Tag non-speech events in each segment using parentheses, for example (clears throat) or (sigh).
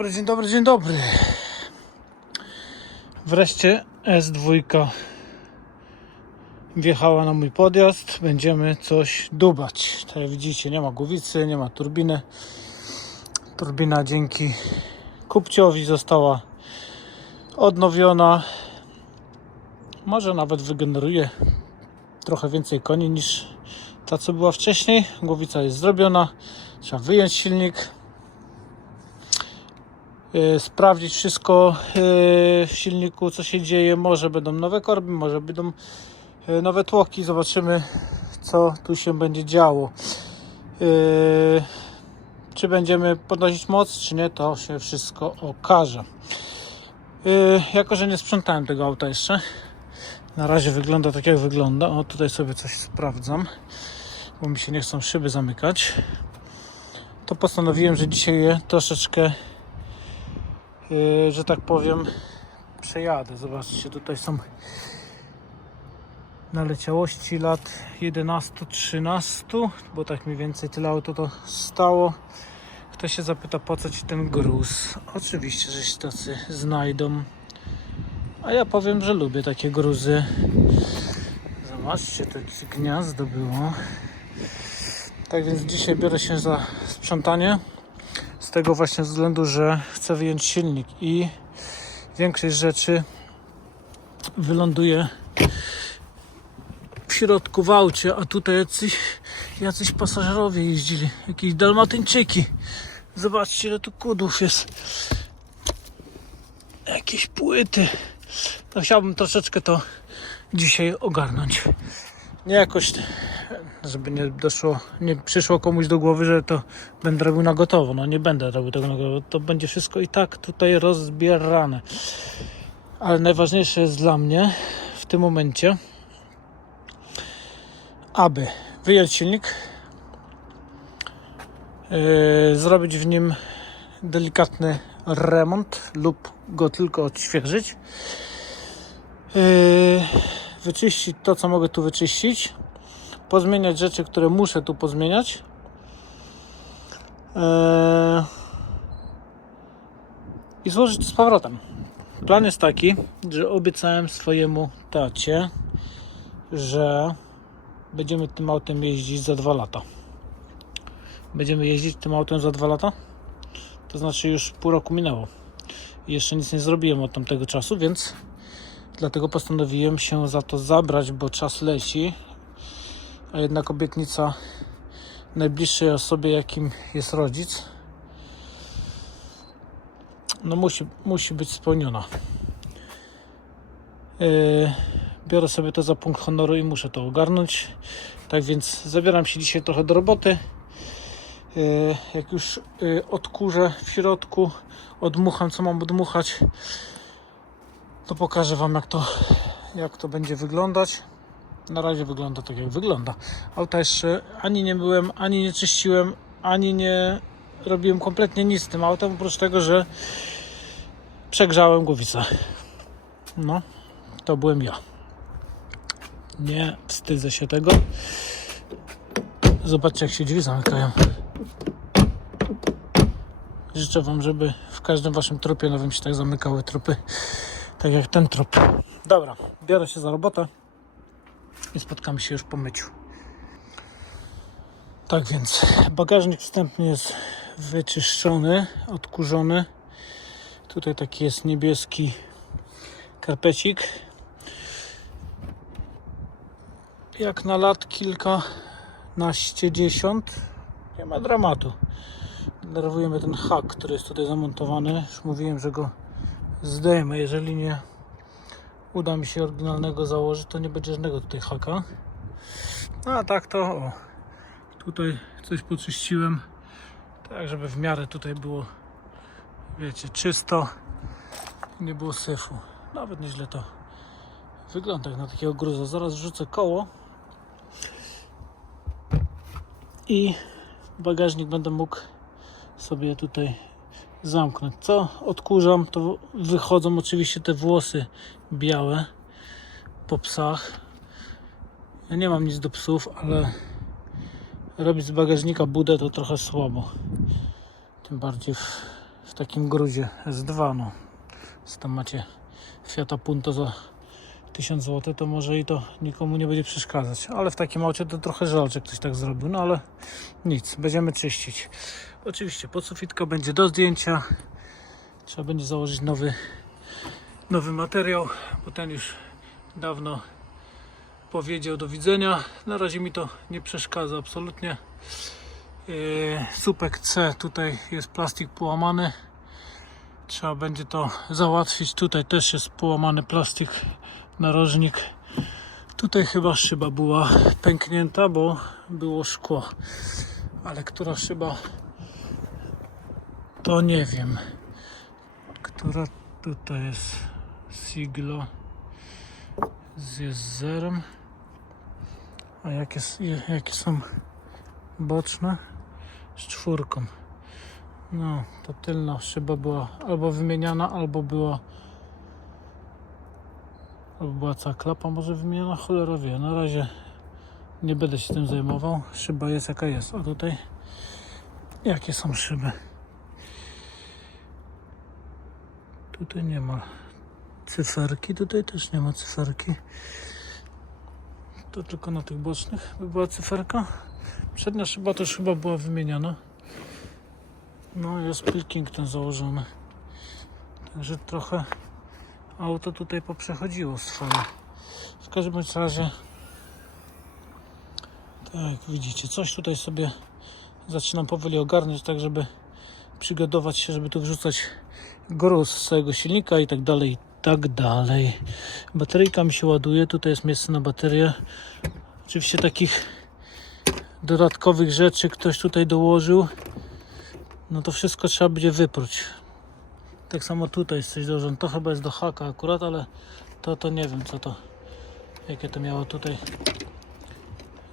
Dobry, dzień dobry, dzień dobry. Wreszcie S2 wjechała na mój podjazd. Będziemy coś dubać. Tak jak widzicie, nie ma głowicy, nie ma turbiny. Turbina dzięki kupciowi została odnowiona. Może nawet wygeneruje trochę więcej koni niż ta, co była wcześniej. Głowica jest zrobiona. Trzeba wyjąć silnik, sprawdzić wszystko e, w silniku, co się dzieje. Może będą nowe korby, może będą e, nowe tłoki. Zobaczymy, co tu się będzie działo. E, Czy będziemy podnosić moc, czy nie, to się wszystko okaże. E, Jako, że nie sprzątałem tego auta jeszcze, na razie wygląda tak, jak wygląda. O, tutaj sobie coś sprawdzam, bo mi się nie chcą szyby zamykać. To postanowiłem, że dzisiaj je troszeczkę że tak powiem, przejadę. Zobaczcie, tutaj są naleciałości lat 11-13, bo tak mniej więcej tyle auto to stało. Ktoś się zapyta, po co ci ten gruz? Oczywiście, że się tacy znajdą. A ja powiem, że lubię takie gruzy. Zobaczcie, to gniazdo było. Tak więc dzisiaj biorę się za sprzątanie. Z tego właśnie względu, że chcę wyjąć silnik i większość rzeczy wyląduje w środku w aucie, a tutaj jacyś, jacyś pasażerowie jeździli, jakieś dalmatyńczyki. Zobaczcie, ile tu kudów jest. Jakieś płyty. To chciałbym troszeczkę to dzisiaj ogarnąć. Nie jakoś, żeby nie doszło, nie przyszło komuś do głowy, że to będę robił na gotowo. No nie będę robił tego na gotowo. To będzie wszystko i tak tutaj rozbierane. Ale najważniejsze jest dla mnie w tym momencie, aby wyjąć silnik, yy, zrobić w nim delikatny remont lub go tylko odświeżyć. Yy, wyczyścić to, co mogę tu wyczyścić, pozmieniać rzeczy, które muszę tu pozmieniać. Eee, I złożyć z powrotem. Plan jest taki, że obiecałem swojemu tacie, że będziemy tym autem jeździć za dwa lata. Będziemy jeździć tym autem za dwa lata? To znaczy już pół roku minęło. I jeszcze nic nie zrobiłem od tamtego czasu, więc Dlatego postanowiłem się za to zabrać, bo czas leci, a jednak obietnica najbliższej osobie, jakim jest rodzic, no musi, musi być spełniona. Yy, biorę sobie to za punkt honoru i muszę to ogarnąć. Tak więc zabieram się dzisiaj trochę do roboty. Yy, jak już yy, odkurzę w środku, odmucham co mam odmuchać, to pokażę Wam jak to, jak to będzie wyglądać. Na razie wygląda tak jak wygląda. Auta jeszcze ani nie byłem, ani nie czyściłem, ani nie robiłem kompletnie nic z tym autem, oprócz tego, że przegrzałem głowicę. No, to byłem ja. Nie wstydzę się tego. Zobaczcie jak się drzwi zamykają. Życzę Wam, żeby w każdym Waszym tropie nowym się tak zamykały tropy tak jak ten trop. Dobra, biorę się za robotę i spotkamy się już po myciu. Tak więc, bagażnik wstępnie jest wyczyszczony, odkurzony. Tutaj taki jest niebieski karpecik. Jak na lat kilkanaście, dziesiąt, nie ma dramatu. Denerwujemy ten hak, który jest tutaj zamontowany. Już mówiłem, że go zdejmę. Jeżeli nie uda mi się oryginalnego założyć, to nie będzie żadnego tutaj haka. No a tak to o, tutaj coś poczyściłem, tak żeby w miarę tutaj było, wiecie, czysto nie było syfu. Nawet nieźle to wygląda na takiego gruza. Zaraz wrzucę koło i bagażnik będę mógł sobie tutaj zamknąć. Co odkurzam, to wychodzą oczywiście te włosy białe po psach. Ja nie mam nic do psów, ale robić z bagażnika budę to trochę słabo. Tym bardziej w, w takim gruzie S2 no. Co tam macie Fiata Punto za 1000 zł, to może i to nikomu nie będzie przeszkadzać. Ale w takim aucie to trochę żal, że ktoś tak zrobił. No ale nic, będziemy czyścić. Oczywiście podsufitka będzie do zdjęcia. Trzeba będzie założyć nowy, nowy materiał, bo ten już dawno powiedział do widzenia. Na razie mi to nie przeszkadza absolutnie. Yy, Supek C, tutaj jest plastik połamany. Trzeba będzie to załatwić. Tutaj też jest połamany plastik, narożnik. Tutaj chyba szyba była pęknięta, bo było szkło. Ale która szyba to nie wiem. Która tutaj jest siglo z jest zerem. A jakie, jakie są boczne? Z czwórką. No, ta tylna szyba była albo wymieniana, albo była albo była cała klapa może wymieniona, cholera wie. Na razie nie będę się tym zajmował. Szyba jest jaka jest. A tutaj jakie są szyby? Tutaj nie ma cyferki, tutaj też nie ma cyferki. To tylko na tych bocznych by była cyferka. Przednia szyba też chyba była wymieniana. No jest Pilkington założony. Także trochę auto tutaj poprzechodziło swoje. W każdym razie tak widzicie, coś tutaj sobie zaczynam powoli ogarniać, tak żeby przygotować się, żeby tu wrzucać gruz z całego silnika i tak dalej, i tak dalej. Bateryjka mi się ładuje, tutaj jest miejsce na baterię. Oczywiście takich dodatkowych rzeczy ktoś tutaj dołożył. No to wszystko trzeba będzie wypróć. Tak samo tutaj jest coś dołożone. To chyba jest do haka akurat, ale to, to nie wiem co to, jakie to miało tutaj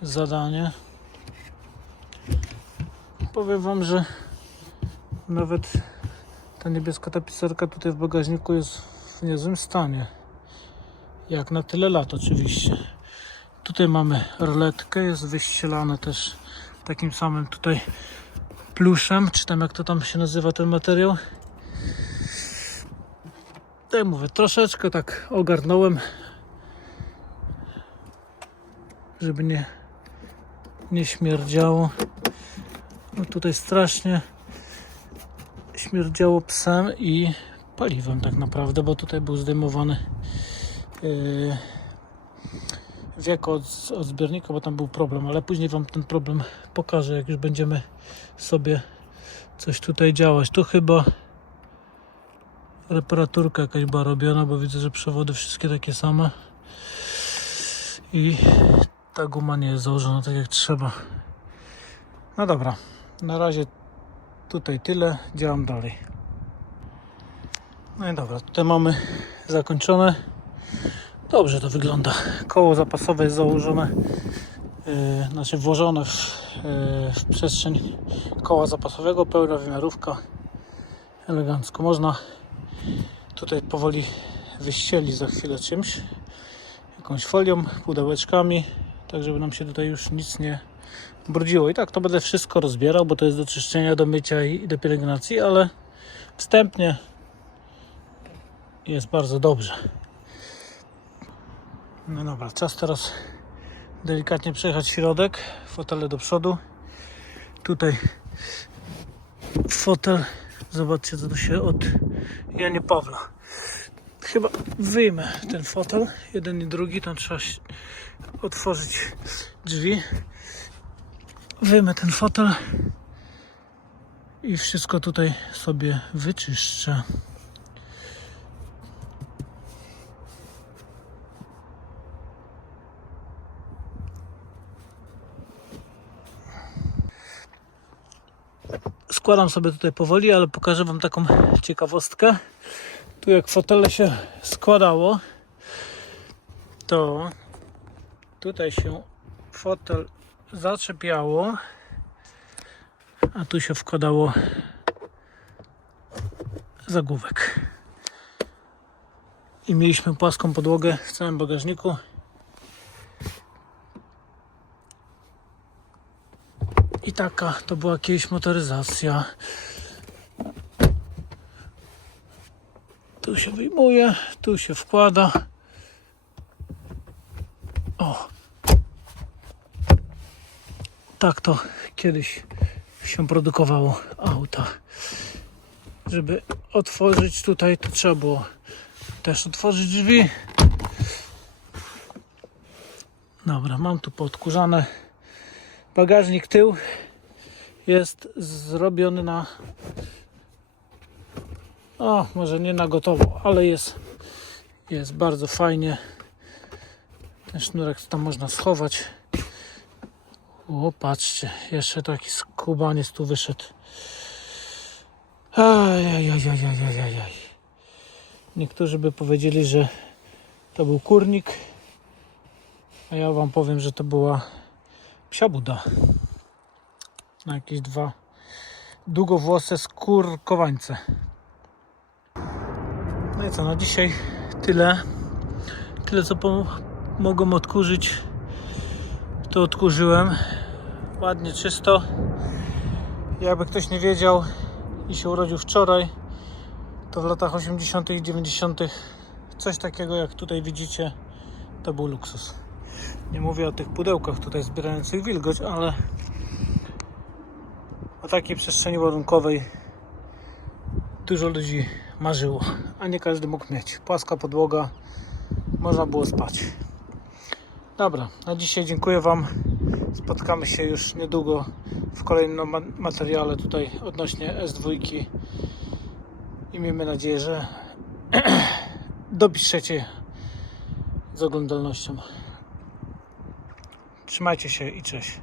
zadanie. Powiem Wam, że nawet ta niebieska tapicerka tutaj w bagażniku jest w niezłym stanie. Jak na tyle lat oczywiście. Tutaj mamy roletkę, jest wyścielane też takim samym tutaj pluszem, czy tam jak to tam się nazywa ten materiał. Tak mówię, troszeczkę tak ogarnąłem, żeby nie, nie śmierdziało. No tutaj strasznie śmierdziało psem i paliwem tak naprawdę, bo tutaj był zdejmowany yy, wiek od, od zbiornika, bo tam był problem, ale później Wam ten problem pokażę, jak już będziemy sobie coś tutaj działać. Tu chyba reparaturka jakaś była robiona, bo widzę, że przewody wszystkie takie same i ta guma nie jest założona tak jak trzeba. No dobra, na razie tutaj tyle, działam dalej. No i dobra, tutaj mamy zakończone. Dobrze to wygląda. Koło zapasowe jest założone, yy, znaczy włożone w, yy, w przestrzeń koła zapasowego, pełna wymiarówka. Elegancko. Można tutaj powoli wyścielić za chwilę czymś, jakąś folią, pudełeczkami, tak żeby nam się tutaj już nic nie brudziło. I tak to będę wszystko rozbierał, bo to jest do czyszczenia, do mycia i do pielęgnacji, ale wstępnie jest bardzo dobrze. No dobra, czas teraz delikatnie przejechać środek, fotele do przodu. Tutaj fotel, zobaczcie co tu się od Janie Pawla. Chyba wyjmę ten fotel, jeden i drugi, tam trzeba otworzyć drzwi. Wyjmę ten fotel i wszystko tutaj sobie wyczyszczę. składam sobie tutaj powoli, ale pokażę Wam taką ciekawostkę. Tu jak fotele się składało, to tutaj się fotel zaczepiało, a tu się wkładało zagłówek. I mieliśmy płaską podłogę w całym bagażniku. I taka to była kiedyś motoryzacja. Tu się wyjmuje, tu się wkłada. Tak to kiedyś się produkowało auta. Żeby otworzyć tutaj, to trzeba było też otworzyć drzwi. Dobra, mam tu podkurzane. Bagażnik tył jest zrobiony na o, może nie na gotowo, ale jest jest bardzo fajnie. Ten sznurek tam można schować. O, patrzcie, jeszcze taki skubaniec tu wyszedł. Ajajajajajajaj. Niektórzy by powiedzieli, że to był kurnik, a ja wam powiem, że to była psia buda. Na jakieś dwa długowłose skórkowańce. No i co, na dzisiaj tyle. Tyle co mogłem odkurzyć, to odkurzyłem. Ładnie, czysto. Jakby ktoś nie wiedział i się urodził wczoraj, to w latach 80. i 90. coś takiego jak tutaj widzicie, to był luksus. Nie mówię o tych pudełkach tutaj zbierających wilgoć, ale o takiej przestrzeni ładunkowej dużo ludzi marzyło, a nie każdy mógł mieć. Płaska podłoga, można było spać. Dobra, na dzisiaj dziękuję Wam. Spotkamy się już niedługo w kolejnym ma- materiale tutaj odnośnie S2 i miejmy nadzieję, że (clears throat) dopiszecie z oglądalnością. Trzymajcie się i cześć.